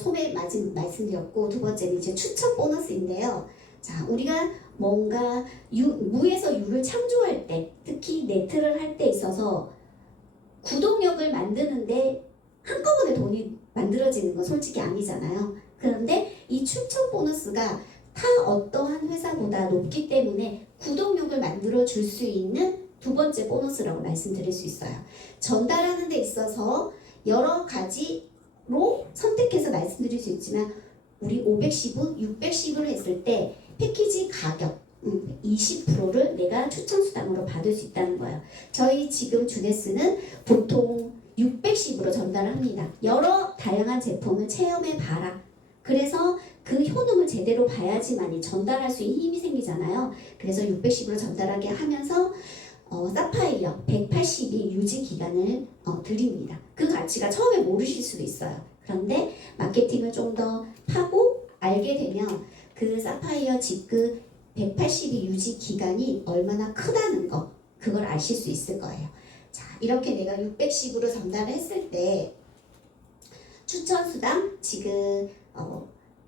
소매 마진 말씀드렸고, 두 번째는 이제 추천 보너스인데요. 자, 우리가 뭔가 무에서 유를 창조할 때, 특히 네트를 할 때 있어서 구독력을 만드는데 한꺼번에 돈이 만들어지는 건 솔직히 아니잖아요. 그런데 이 추천 보너스가 타 어떠한 회사보다 높기 때문에 구독력을 만들어 줄 수 있는 두 번째 보너스라고 말씀드릴 수 있어요. 전달하는 데 있어서 여러 가지로 선택해서 말씀드릴 수 있지만, 우리 510은 610을 했을 때 패키지 가격 20%를 내가 추천 수당으로 받을 수 있다는 거예요. 저희 지금 주네스는 보통 610으로 전달합니다. 여러 다양한 제품을 체험해 봐라. 그래서 그 효능을 제대로 봐야지만이 전달할 수 있는 힘이 생기잖아요. 그래서 610으로 전달하게 하면서 사파이어 180일 유지 기간을 드립니다. 그 가치가 처음에 모르실 수도 있어요. 그런데 마케팅을 좀 더 하고 알게 되면 그 사파이어 직급 180일 유지 기간이 얼마나 크다는 거, 그걸 아실 수 있을 거예요. 자, 이렇게 내가 610으로 전달을 했을 때 추천 수당 지금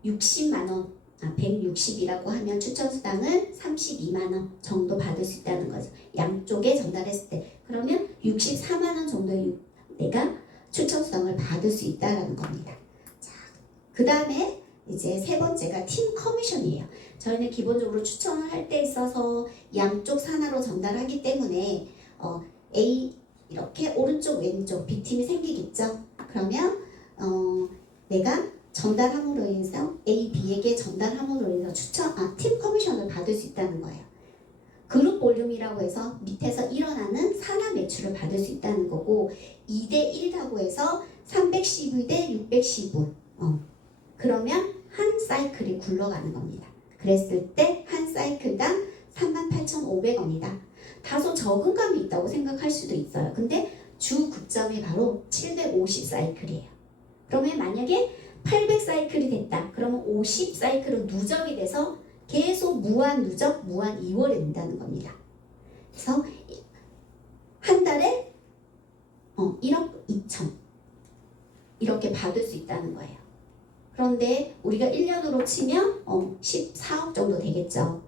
60만 원, 160이라고 하면 추천 수당을 32만 원 정도 받을 수 있다는 거죠. 양쪽에 전달했을 때. 그러면 64만 원 정도의 내가 추천 수당을 받을 수 있다는 겁니다. 자, 그 다음에 이제 세 번째가 팀 커미션이에요. 저희는 기본적으로 추천을 할 때 있어서 양쪽 산하로 전달하기 때문에 A 이렇게 오른쪽 왼쪽 B팀이 생기겠죠. 그러면 내가 전달함으로 인해서 A, B에게 전달함으로 인해서 팀 커미션을 받을 수 있다는 거예요. 그룹 볼륨이라고 해서 밑에서 일어나는 산하 매출을 받을 수 있다는 거고, 2대1이라고 해서 310일 대 610일 그러면 한 사이클이 굴러가는 겁니다. 그랬을 때 한 사이클당 38,500원이다. 다소 적은감이 있다고 생각할 수도 있어요. 근데 주 극점이 바로 750 사이클이에요. 그러면 만약에 800 사이클이 됐다. 그러면 50 사이클은 누적이 돼서 계속 무한 누적, 무한 이월이 된다는 겁니다. 그래서 한 달에 1억 2천 이렇게 받을 수 있다는 거예요. 그런데 우리가 1년으로 치면 14억 정도 되겠죠.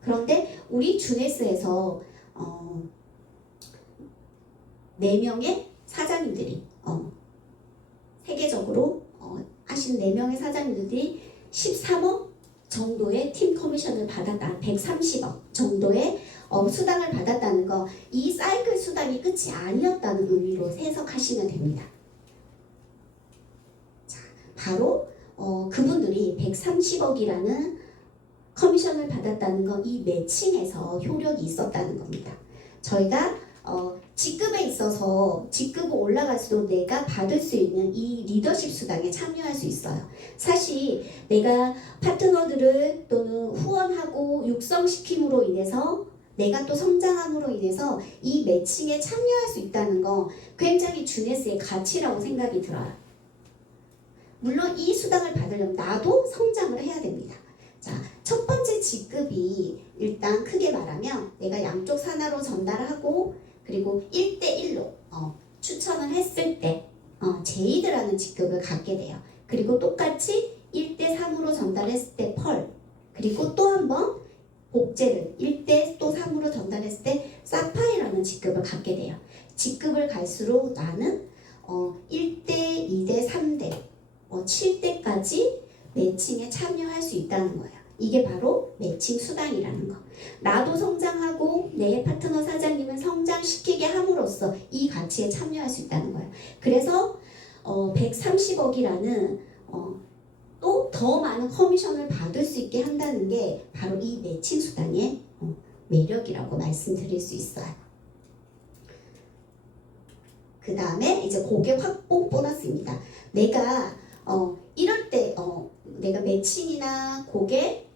그런데 우리 주네스에서 4명의 사장님들이 세계적으로 하신 4명의 사장님들이 13억 정도의 팀 커미션을 받았다. 130억 정도의 수당을 받았다는 거, 이 사이클 수당이 끝이 아니었다는 의미로 해석하시면 됩니다. 자, 바로 그분들이 130억이라는 커미션을 받았다는 건 이 매칭에서 효력이 있었다는 겁니다. 저희가 직급에 있어서 직급이 올라갈수록 내가 받을 수 있는 이 리더십 수당에 참여할 수 있어요. 사실 내가 파트너들을 또는 후원하고 육성시킴으로 인해서 내가 또 성장함으로 인해서 이 매칭에 참여할 수 있다는 거 굉장히 주네스의 가치라고 생각이 들어요. 물론 이 수당을 받으려면 나도 성장을 해야 됩니다. 자, 첫 번째 직급이 일단 크게 말하면 내가 양쪽 산하로 전달하고 그리고 1대1로 추첨을 했을 때 제이드라는 직급을 갖게 돼요. 그리고 똑같이 1대3으로 전달했을 때 펄, 그리고 또 한 번 복제를 1대 또 3으로 전달했을 때 사파이라는 직급을 갖게 돼요. 직급을 갈수록 나는 1대, 2대, 3대, 7대까지 매칭에 참여할 수 있다는 거예요. 이게 바로 매칭 수당이라는 거. 나도 성장하고 내 파트너 사장님을 성장시키게 함으로써 이 가치에 참여할 수 있다는 거예요. 그래서 130억이라는 또 더 많은 커미션을 받을 수 있게 한다는 게 바로 이 매칭 수당의 매력이라고 말씀드릴 수 있어요. 그 다음에 이제 고객 확보 보너스입니다. 내가 이럴 때 내가 매칭이나 고객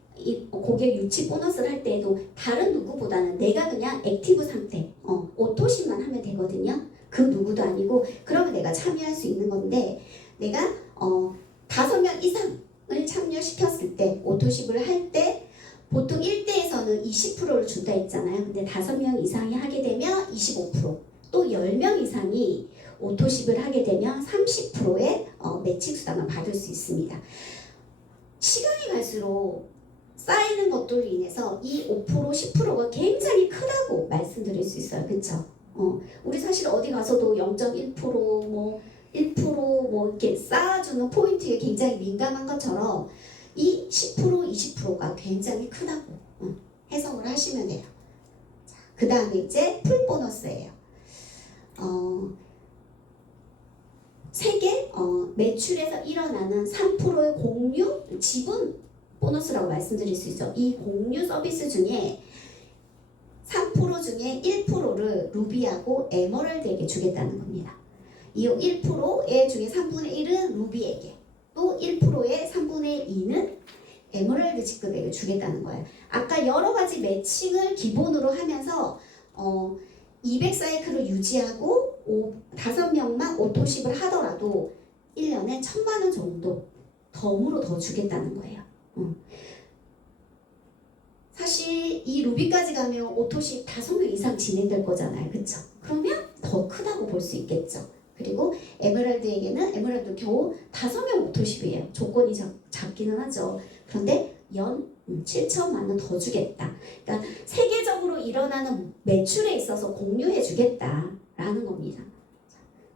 유치 보너스를 할 때에도 다른 누구보다는 내가 그냥 액티브 상태, 오토십만 하면 되거든요. 그 누구도 아니고 그러면 내가 참여할 수 있는 건데 내가 5명 이상을 참여시켰을 때 오토십을 할 때 보통 1대에서는 20%를 준다 했잖아요. 근데 5명 이상이 하게 되면 25%, 또 10명 이상이 오토십을 하게 되면 30%의 매칭 수당을 받을 수 있습니다. 시간이 갈수록 쌓이는 것들로 인해서 이 5%, 10%가 굉장히 크다고 말씀드릴 수 있어요. 그렇죠? 우리 사실 어디 가서도 0.1%, 뭐 1%, 뭐 이렇게 쌓아주는 포인트에 굉장히 민감한 것처럼 이 10%, 20%가 굉장히 크다고 해석을 하시면 돼요. 그 다음에 이제 풀 보너스예요. 세계 매출에서 일어나는 3%의 공유 지분 보너스라고 말씀드릴 수 있죠. 이 공유 서비스 중에 3% 중에 1%를 루비하고 에머랄드에게 주겠다는 겁니다. 이 1%의 중에 3분의 1은 루비에게, 또 1%의 3분의 2는 에머랄드 직급에게 주겠다는 거예요. 아까 여러 가지 매칭을 기본으로 하면서 200사이클을 유지하고 5명만 오토십을 하더라도 1년에 1,000만 원 정도 덤으로 더 주겠다는 거예요. 사실 이 루비까지 가면 오토십 5명 이상 진행될 거잖아요. 그쵸? 그러면 더 크다고 볼 수 있겠죠. 그리고 에메랄드에게는 에메랄드 겨우 5명 오토십이에요. 조건이 작기는 하죠. 그런데 연 7천만 원 더 주겠다. 그러니까 세계적으로 일어나는 매출에 있어서 공유해 주겠다라는 겁니다.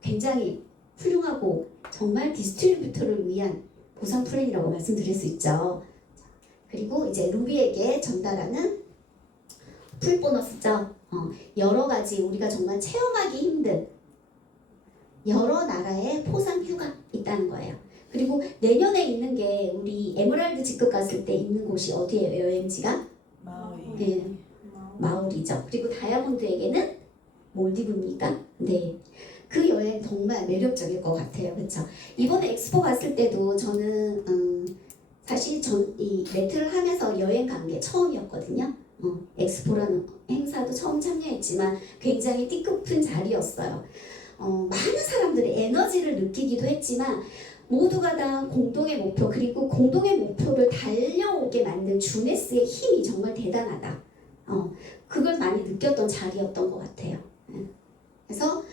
굉장히 훌륭하고 정말 디스트리뷰터를 위한 보상 플랜이라고 말씀드릴 수 있죠. 그리고 이제 루비에게 전달하는 풀 보너스죠. 여러 가지 우리가 정말 체험하기 힘든 여러 나라의 포상 휴가 있다는 거예요. 그리고 내년에 있는 게 우리 에메랄드 직급 갔을 때 있는 곳이 어디예요? 여행지가? 마우이. 네, 마우리죠. 그리고 다이아몬드에게는 몰디브입니까? 네. 그 여행 정말 매력적일 것 같아요. 그렇죠? 이번에 엑스포 갔을 때도 저는 사실 이 매트를 하면서 여행 간 게 처음이었거든요. 엑스포라는 행사도 처음 참여했지만 굉장히 띠끝픈 자리였어요. 많은 사람들의 에너지를 느끼기도 했지만 모두가 다 공동의 목표, 그리고 공동의 목표를 달려오게 만든 주네스의 힘이 정말 대단하다. 그걸 많이 느꼈던 자리였던 것 같아요. 그래서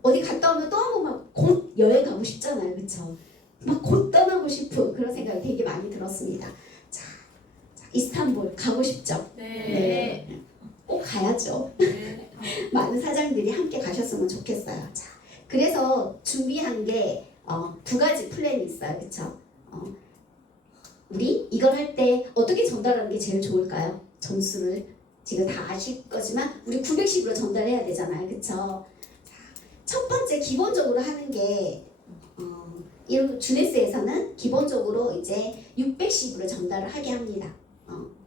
어디 갔다 오면 또 한 번 막 곧 여행 가고 싶잖아요. 그쵸? 막 곧 떠나고 싶은 그런 생각이 되게 많이 들었습니다. 자, 이스탄불 가고 싶죠? 네. 꼭 가야죠. 네. 많은 사장들이 함께 가셨으면 좋겠어요. 자, 그래서 준비한 게 2가지 플랜이 있어요. 그쵸? 우리 이걸 할 때 어떻게 전달하는 게 제일 좋을까요? 점수를 지금 다 아실 거지만 우리 910으로 전달해야 되잖아요. 그쵸? 첫 번째 기본적으로 하는 게 이런 주네스에서는 기본적으로 이제 610으로 전달을 하게 합니다.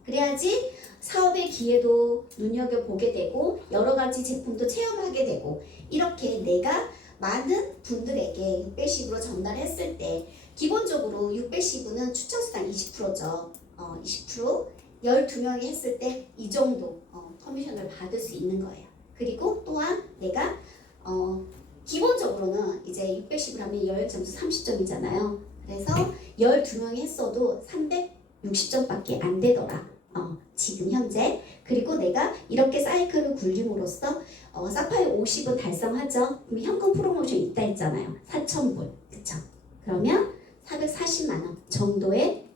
그래야지 사업의 기회도 눈여겨보게 되고 여러 가지 제품도 체험하게 되고 이렇게 내가 많은 분들에게 610으로 전달했을 때 기본적으로 610은 추천수당 20%죠. 20% 12명이 했을 때 이 정도 커미션을 받을 수 있는 거예요. 그리고 또한 내가 기본적으로는 이제 610을 하면 여행 점수 30점이잖아요. 그래서 12명이 했어도 360점밖에 안 되더라. 지금 현재. 그리고 내가 이렇게 사이클을 굴림으로써 사파이어 50은 달성하죠. 그럼 현금 프로모션 있다 했잖아요. 4,000불. 그쵸? 그러면 440만 원 정도의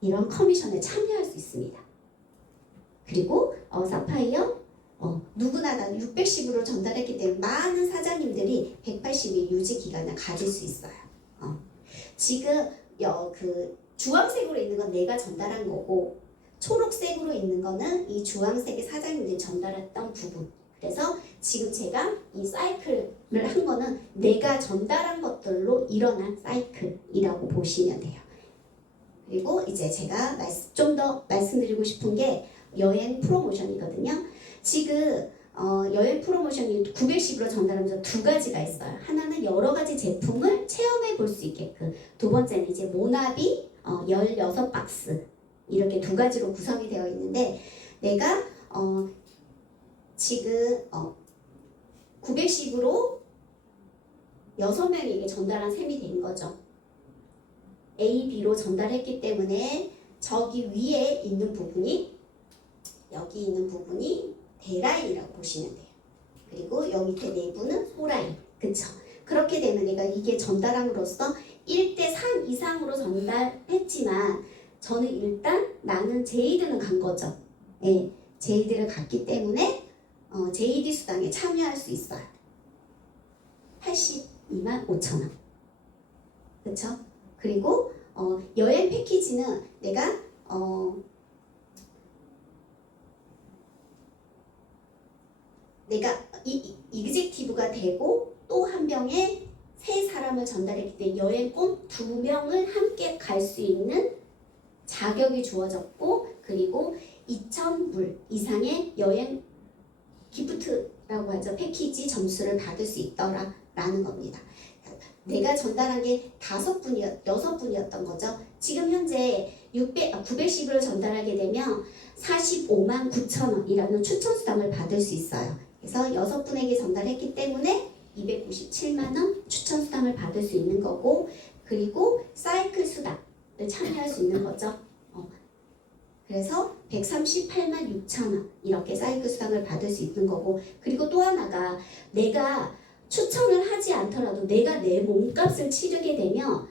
이런 커미션에 참여할 수 있습니다. 그리고 사파이어 누구나 다 610으로 전달했기 때문에 많은 사장님들이 180일 유지 기간을 가질 수 있어요. 지금 그 주황색으로 있는 건 내가 전달한 거고 초록색으로 있는 거는 이 주황색의 사장님들이 전달했던 부분. 그래서 지금 제가 이 사이클을 한 거는 내가 전달한 것들로 일어난 사이클이라고 보시면 돼요. 그리고 이제 제가 좀 더 말씀드리고 싶은 게 여행 프로모션이거든요. 지금 여행 프로모션이 910으로 전달하면서 두 가지가 있어요. 하나는 여러 가지 제품을 체험해 볼 수 있게끔, 두 번째는 이제 모나비 16박스 이렇게 두 가지로 구성이 되어 있는데 내가 지금 910으로 6명에게 전달한 셈이 된 거죠. A, B로 전달했기 때문에 저기 위에 있는 부분이 여기 있는 부분이 대라인이라고 보시면 돼요. 그리고 여기 밑에 내부는 소라인. 그쵸? 그렇게 되면 내가 이게 전달함으로써 1대3 이상으로 전달했지만 저는 일단 나는 제이드는 간 거죠. 예, 제이드를 갔기 때문에 제이드 수당에 참여할 수 있어요. 82만 5천 원. 그쵸? 그리고 여행 패키지는 내가 이그제큐티브가 되고 또 한 명의 세 사람을 전달했기 때문에 여행꾼 2명을 함께 갈 수 있는 자격이 주어졌고 그리고 2,000불 이상의 여행 기프트라고 하죠. 패키지 점수를 받을 수 있더라라는 겁니다. 내가 전달한 게 6분이었던 거죠. 지금 현재 910을 전달하게 되면 45만 9천 원이라는 추천수당을 받을 수 있어요. 그래서 6분에게 전달했기 때문에 297만 원 추천수당을 받을 수 있는 거고 그리고 사이클 수당을 참여할 수 있는 거죠. 그래서 138만 6천 원 이렇게 사이클 수당을 받을 수 있는 거고 그리고 또 하나가 내가 추천을 하지 않더라도 내가 내 몸값을 치르게 되면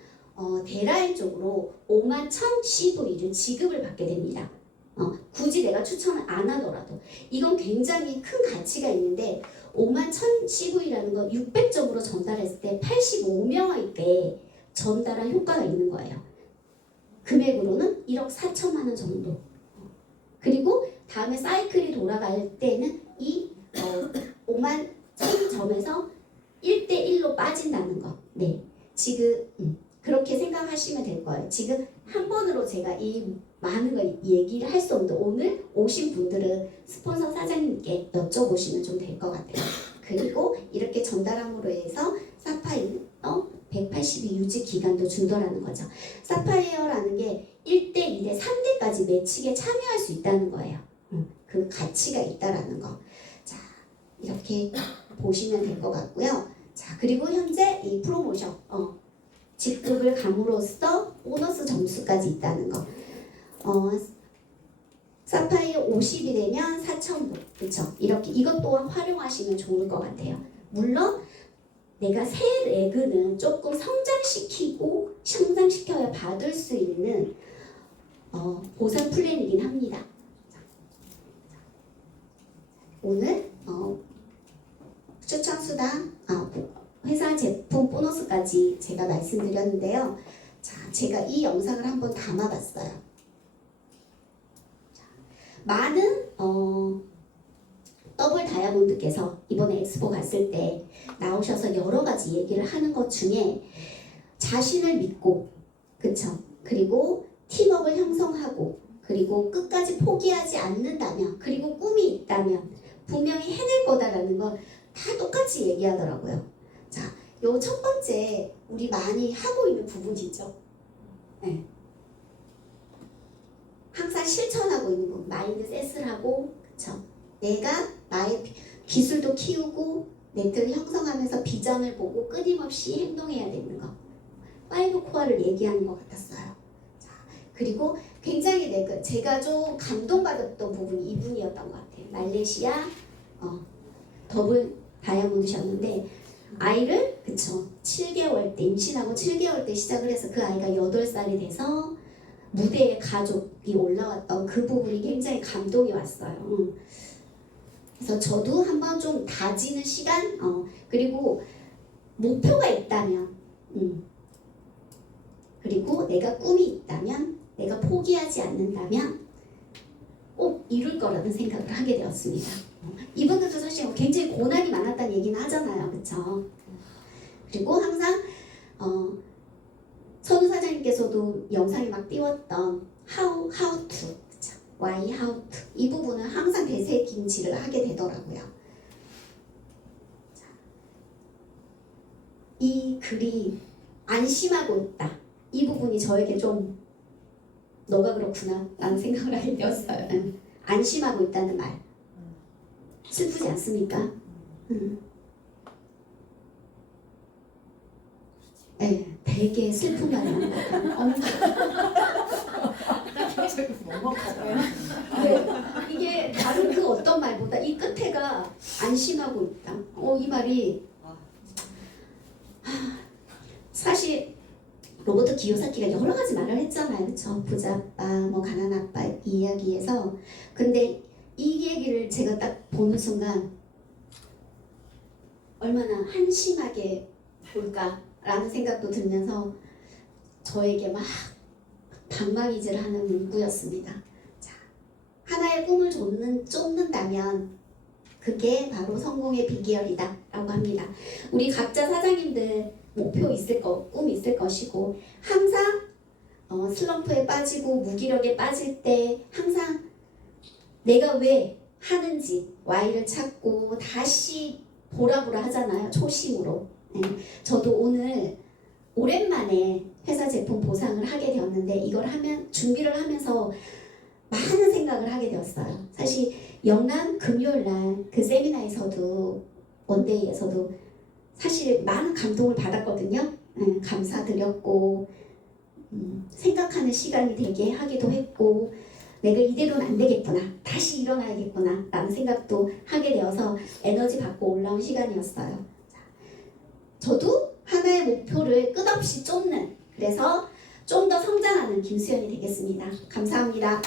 대라인 쪽으로 5만 1,000 CV를 지급을 받게 됩니다. 굳이 내가 추천을 안 하더라도 이건 굉장히 큰 가치가 있는데 5만 1,000 CV라는 건 600점으로 전달했을 때 85명에게 전달한 효과가 있는 거예요. 금액으로는 1억 4천만 원 정도. 그리고 다음에 사이클이 돌아갈 때는 이 5만 1,000점에서 1대1로 빠진다는 거. 네, 지금 그렇게 생각하시면 될 거예요. 지금 한 번으로 제가 이 많은 걸 얘기를 할 수 없는데 오늘 오신 분들은 스폰서 사장님께 여쭤보시면 좀 될 것 같아요. 그리고 이렇게 전달함으로 해서 사파이어 180일 유지 기간도 준다라는 거죠. 사파이어라는 게 1대, 2대, 3대까지 매칭에 참여할 수 있다는 거예요. 그 가치가 있다라는 거. 자, 이렇게 보시면 될 것 같고요. 자, 그리고 현재 이 프로모션 직급을 감으로써 보너스 점수까지 있다는 거. 사파이어 50이 되면 4,000불. 그쵸? 이렇게 이것 또한 활용하시면 좋을 것 같아요. 물론 내가 새 레그는 조금 성장시켜야 받을 수 있는 보상 플랜이긴 합니다. 오늘 추천수당 회사 제품 보너스까지 제가 말씀드렸는데요. 자, 제가 이 영상을 한번 담아봤어요. 많은 더블 다이아몬드께서 이번에 엑스포 갔을 때 나오셔서 여러 가지 얘기를 하는 것 중에 자신을 믿고, 그쵸? 그리고 팀워크를 형성하고, 그리고 끝까지 포기하지 않는다면, 그리고 꿈이 있다면 분명히 해낼 거다라는 걸 다 똑같이 얘기하더라고요. 자, 요 첫 번째 우리 많이 하고 있는 부분이죠. 네. 항상 실천하고 있는 거, 마인드셋을 하고, 그쵸? 내가 나의 기술도 키우고 네트를 형성하면서 비전을 보고 끊임없이 행동해야 되는 거. 5 코어를 얘기하는 것 같았어요. 자, 그리고 굉장히 제가 좀 감동받았던 부분이 이분이었던 것 같아요. 말레이시아 더블 다이아몬드셨는데 아이를 그쵸 7개월 때 임신하고 7개월 때 시작을 해서 그 아이가 8살이 돼서 무대에 가족이 올라왔던 그 부분이 굉장히 감동이 왔어요. 그래서 저도 한번 좀 다지는 시간, 그리고 목표가 있다면, 그리고 내가 꿈이 있다면, 내가 포기하지 않는다면 꼭 이룰 거라는 생각을 하게 되었습니다. 이분들도 사실 굉장히 고난이 많았다는 얘기는 하잖아요, 그렇죠? 그리고 항상 선우 사장님께서도 영상에 막 띄웠던 how to, 그쵸? why, how to 이 부분은 항상 되새김질을 하게 되더라고요. 자, 이 글이 안심하고 있다. 이 부분이 저에게 좀 너가 그렇구나 라는 생각을 하게 되었어요. 안심하고 있다는 말 슬프지 않습니까? 네, 되게 슬픈 말이에요. 네, 이게 다른 그 어떤 말보다 이 끝에가 안심하고 있다. 이 말이 사실 로버트 기요사키가 여러 가지 말을 했잖아요, 그렇죠? 부자 아빠, 뭐 가난 아빠 이 이야기에서. 근데 이 얘기를 제가 딱 보는 순간 얼마나 한심하게 볼까라는 생각도 들면서 저에게 막 방망이질하는 문구였습니다. 자, 하나의 꿈을 쫓는다면 그게 바로 성공의 비결이다라고 합니다. 우리 각자 사장님들 목표 있을 꿈 있을 것이고 항상 슬럼프에 빠지고 무기력에 빠질 때 항상 내가 왜 하는지 Y를 찾고 다시 보라보라 하잖아요. 초심으로. 네. 저도 오늘 오랜만에 회사 제품 보상을 하게 되었는데 이걸 준비를 하면서 많은 생각을 하게 되었어요. 사실 영남 금요일날 그 세미나에서도 원데이에서도 사실 많은 감동을 받았거든요. 감사드렸고 생각하는 시간이 되게 하기도 했고 내가 이대로는 안 되겠구나, 다시 일어나야겠구나 라는 생각도 하게 되어서 에너지 받고 올라온 시간이었어요. 저도 하나의 목표를 끝없이 쫓는, 그래서 좀 더 성장하는 김수연이 되겠습니다. 감사합니다.